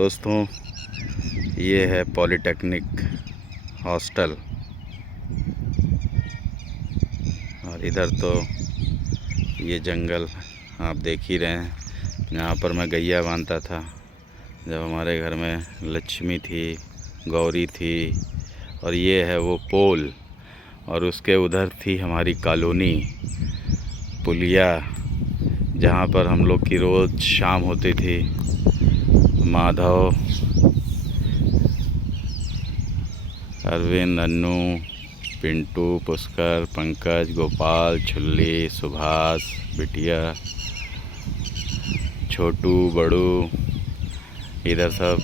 दोस्तों, ये है पॉलीटेक्निक हॉस्टल और इधर तो ये जंगल आप देख ही रहे हैं। यहाँ पर मैं गैया बांधता था जब हमारे घर में लक्ष्मी थी, गौरी थी। और ये है वो पोल, और उसके उधर थी हमारी कॉलोनी पुलिया, जहाँ पर हम लोग की रोज़ शाम होती थी। माधव, अरविंद, अन्नू, पिंटू, पुष्कर, पंकज, गोपाल, छुल्ली, सुभाष, बिटिया, छोटू, बड़ू, इधर सब,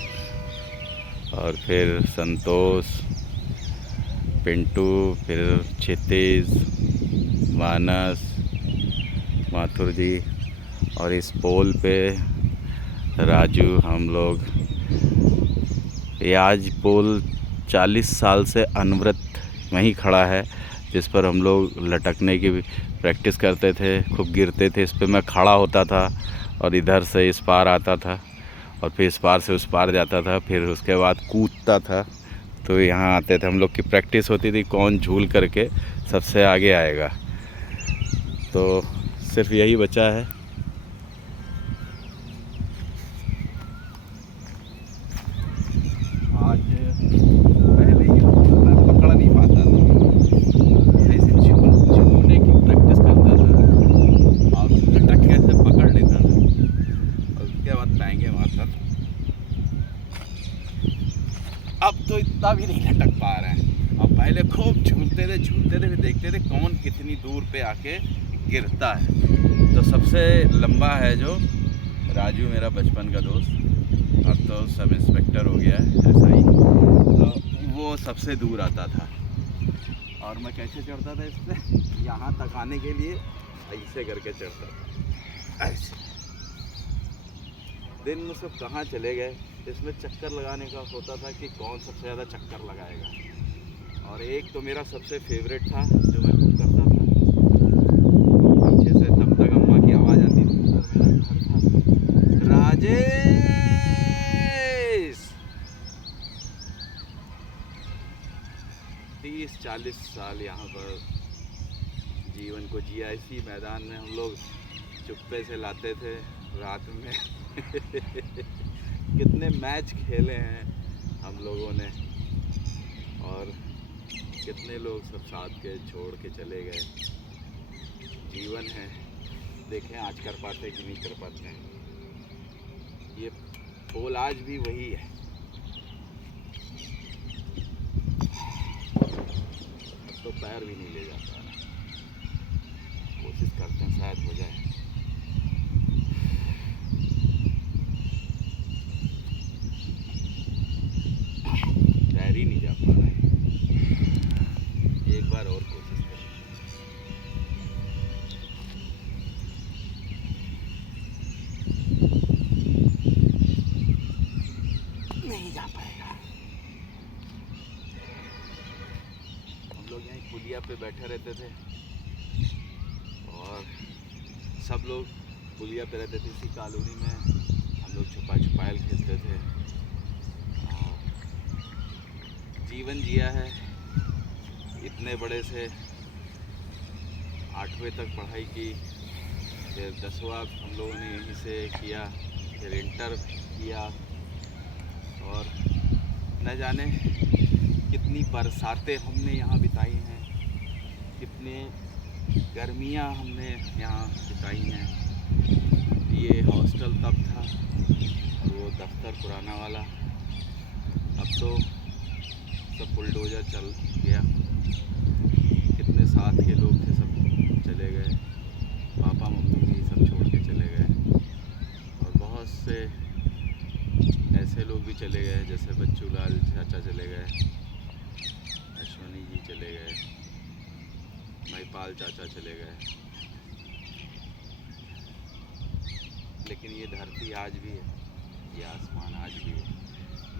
और फिर संतोष, पिंटू, फिर क्षितिज, मानस, माथुर जी, और इस पोल पे राजू। हम लोग ये आज पोल 40 साल से अनवरत वहीं खड़ा है, जिस पर हम लोग लटकने की प्रैक्टिस करते थे। खूब गिरते थे, इस पे मैं खड़ा होता था और इधर से इस पार आता था और फिर इस पार से उस पार जाता था, फिर उसके बाद कूदता था। तो यहाँ आते थे, हम लोग की प्रैक्टिस होती थी कौन झूल करके सबसे आगे आएगा। तो सिर्फ यही बचा है। आज पहले ही मैं पकड़ नहीं पाता था, ऐसे झूलने की प्रैक्टिस करता था और लटक कैसे पकड़ लेता था और उसके बाद पैंगे मारता था। अब तो इतना भी नहीं लटक पा रहे हैं। अब पहले खूब झूलते थे फिर देखते थे कौन कितनी दूर पे आके गिरता है। तो सबसे लंबा है जो राजू, मेरा बचपन का दोस्त, अब तो सब इंस्पेक्टर हो गया है ऐसा ही। तो वो सबसे दूर आता था और मैं कैसे चढ़ता था इस पर, यहाँ तक आने के लिए ऐसे करके चढ़ता था ऐसे। दिन में सब कहाँ चले गए। इसमें चक्कर लगाने का होता था कि कौन सबसे ज़्यादा चक्कर लगाएगा। और एक तो मेरा सबसे फेवरेट था जो मैं खूब करता था, पीछे से तब तक अम्मा की आवाज़ आती थी, उधर मेरा घर था। राजेश 30-40 साल यहाँ पर जीवन को जिया। इसी मैदान में हम लोग चुप्पे से लाते थे रात में कितने मैच खेले हैं हम लोगों ने, और कितने लोग सब साथ के छोड़ के चले गए। जीवन है, देखें आज कर पाते कि नहीं कर पाते हैं। ये पोल आज भी वही है। अब तो पैर भी नहीं ले जाता। कोशिश करते हैं शायद हो जाए। पैर ही नहीं जा पा रहा है। एक बार और कोशिश करें। नहीं जा पाएगा। हम लोग यहीं पुलिया पे बैठे रहते थे और सब लोग पुलिया पे रहते थे। इसी कॉलोनी में हम लोग छुपा छुपायल खेलते थे और जीवन जिया है। इतने बड़े से 8वीं तक पढ़ाई की, फिर 10वां हम लोगों ने यहीं से किया, फिर इंटर किया, और न जाने कितनी बरसातें हमने यहाँ बिताई हैं, कितने गर्मियाँ हमने यहाँ बिताई हैं। ये हॉस्टल तब था और वो दफ्तर पुराना वाला। अब तो सब बुलडोज़र चल गया। कितने साथ के लोग थे सब चले गए, पापा मम्मी भी सब छोड़ के चले गए। और बहुत से ऐसे लोग भी चले गए, जैसे बच्चू लाल चाचा चले गए, अश्वनी जी चले गए, महिपाल चाचा चले गए। लेकिन ये धरती आज भी है, ये आसमान आज भी है,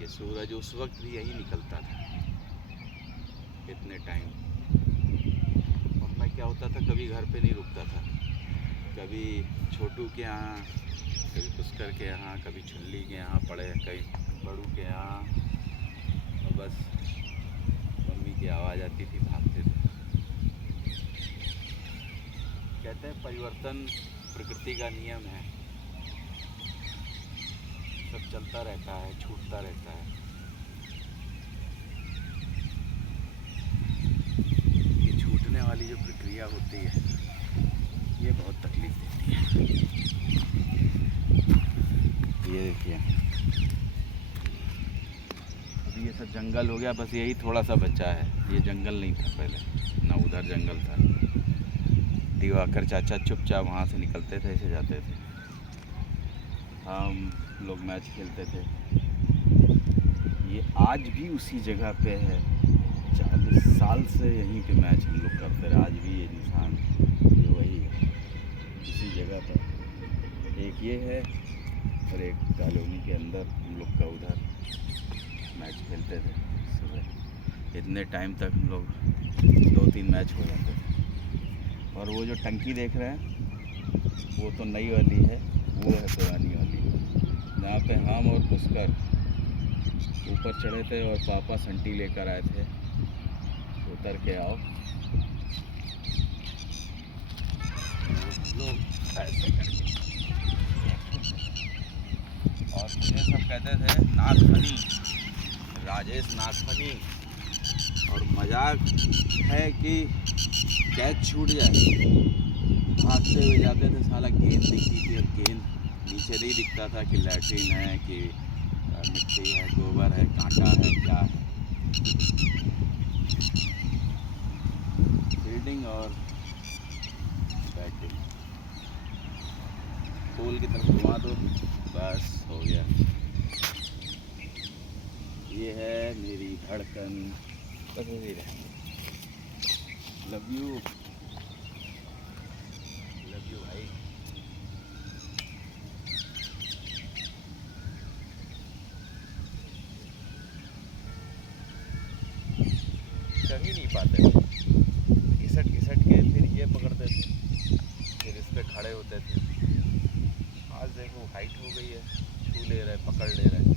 ये सूरज उस वक्त भी यही निकलता था इतने टाइम। और मैं क्या होता था, कभी घर पे नहीं रुकता था, कभी छोटू के यहाँ, कभी पुष्कर के यहाँ, कभी छुल्ली के यहाँ पड़े, कभी बड़ू के यहाँ, और बस मम्मी की आवाज़ आती थी, भागते थे। कहते हैं परिवर्तन प्रकृति का नियम है, सब चलता रहता है, छूटता रहता है। ये छूटने वाली जो प्रक्रिया होती है ये बहुत तकलीफ देती है। ये देखिए अभी ये सब जंगल हो गया, बस यही थोड़ा सा बचा है। ये जंगल नहीं था पहले, ना उधर जंगल था। दिवाकर चाचा चुपचाप वहाँ से निकलते थे, ऐसे जाते थे, हम लोग मैच खेलते थे। ये आज भी उसी जगह पे है, 40 साल से यहीं पे मैच हम लोग करते रहे। आज भी ये निशान ये वही है, इसी जगह पर। एक ये है और एक कॉलोनी के अंदर हम लोग का उधर मैच खेलते थे सुबह। इतने टाइम तक हम लोग 2-3 मैच हो जाते थे। और वो जो टंकी देख रहे हैं वो तो नई वाली है, वो है पुरानी वाली, जहाँ पे हम और पुष्कर ऊपर चढ़े थे और पापा संटी लेकर आए थे। उतर के आओ, लोग ऐसे करके। और मुझे सब कहते थे नागफनी, राजेश नागफनी। और मजाक है कि कैच छूट जाए, भागते हुए जाते थे, साला गेंद दिखती थी और गेंद नीचे नहीं दिखता था कि लैट्रिन है कि मिट्टी है, गोबर है, कांटा है, क्या है। फील्डिंग और बैटिंग, पोल की तरफ घुमा दो, बस हो गया। ये है मेरी धड़कन, बस वही रहे। लव यू भाई। चल ही नहीं पाते थे, घिसट के फिर ये पकड़ते थे, फिर इस पे खड़े होते थे। आज देखो हाइट हो गई है, छू ले रहे, पकड़ ले रहे।